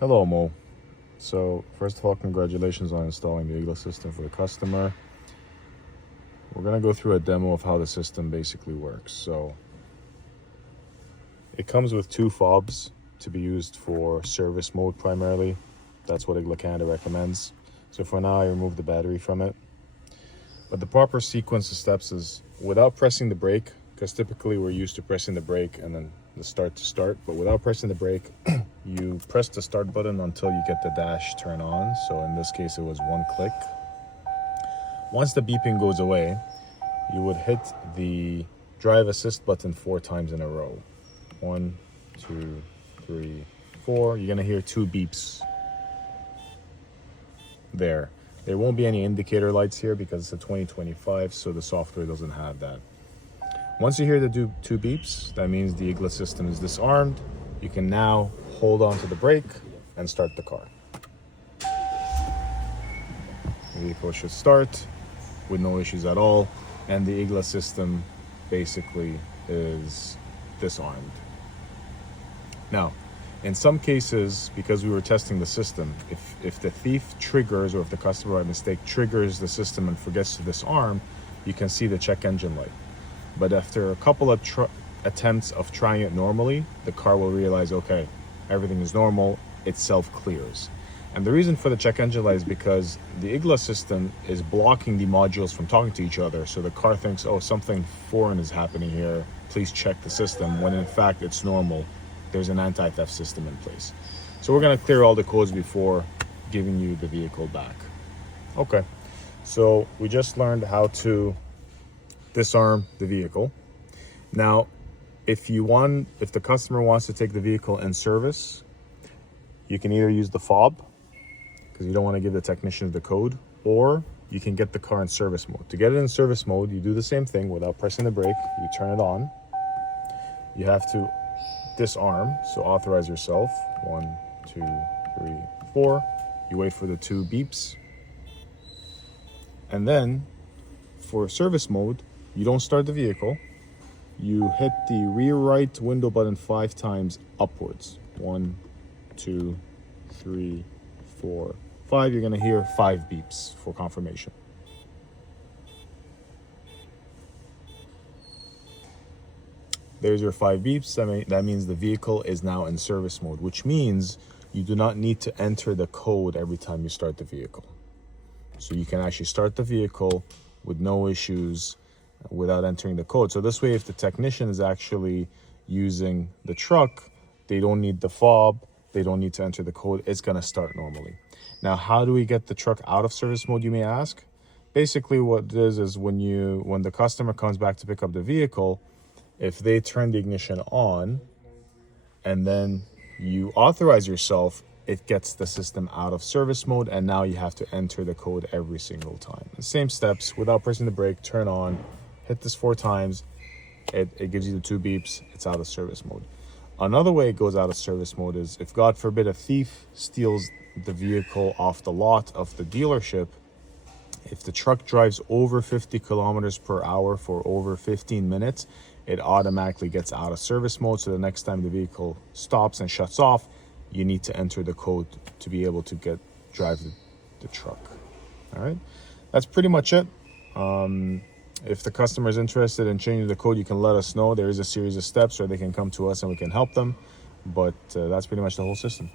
Hello, Mo. So first of all, congratulations on installing the IGLA system for the customer. We're going to go through a demo of how the system basically works. So it comes with two fobs to be used for service mode primarily. That's what IGLA Canada recommends. So for now, I remove the battery from it. But the proper sequence of steps is without pressing the brake, because typically we're used to pressing the brake and then the start to start, but without pressing the brake, you press the start button until you get the dash turn on. So in this case, it was one click. Once the beeping goes away, you would hit the drive assist button 4 times in a row. 1, 2, 3, 4. You're gonna hear 2 beeps there. There won't be any indicator lights here because it's a 2025, so the software doesn't have that. Once you hear the 2 beeps, that means the IGLA system is disarmed. You can now hold on to the brake and start the car. The vehicle should start with no issues at all, and the IGLA system basically is disarmed. Now, in some cases, because we were testing the system, if the thief triggers, or if the customer by mistake triggers the system and forgets to disarm, you can see the check engine light. But after a couple of attempts of trying it normally, the car will realize, okay, everything is normal, it self-clears. And the reason for the check engine light is because the IGLA system is blocking the modules from talking to each other. So the car thinks, oh, something foreign is happening here, please check the system, when in fact it's normal. There's an anti-theft system in place. So we're gonna clear all the codes before giving you the vehicle back. Okay, so we just learned how to disarm the vehicle. Now, if the customer wants to take the vehicle in service, you can either use the fob, because you don't want to give the technician the code, or you can get the car in service mode. To get it in service mode, you do the same thing without pressing the brake. You turn it on. You have to disarm, so authorize yourself. 1, 2, 3, 4. You wait for the 2 beeps. And then for service mode, you don't start the vehicle. You hit the rear right window button 5 times upwards. 1, 2, 3, 4, 5. You're gonna hear 5 beeps for confirmation. There's your 5 beeps. That means the vehicle is now in service mode, which means you do not need to enter the code every time you start the vehicle. So you can actually start the vehicle with no issues without entering the code. So this way, if the technician is actually using the truck, they don't need the fob, they don't need to enter the code, it's gonna start normally. Now, how do we get the truck out of service mode, you may ask? Basically what it is when the customer comes back to pick up the vehicle, if they turn the ignition on and then you authorize yourself, it gets the system out of service mode, and now you have to enter the code every single time. The same steps, without pressing the brake, turn on, hit this 4 times, it gives you the 2 beeps, it's out of service mode. Another way it goes out of service mode is if, God forbid, a thief steals the vehicle off the lot of the dealership. If the truck drives over 50 kilometers per hour for over 15 minutes, it automatically gets out of service mode. So the next time the vehicle stops and shuts off, you need to enter the code to be able to drive the truck. All right, that's pretty much it. If the customer is interested in changing the code, you can let us know. There is a series of steps, or they can come to us and we can help them. But that's pretty much the whole system.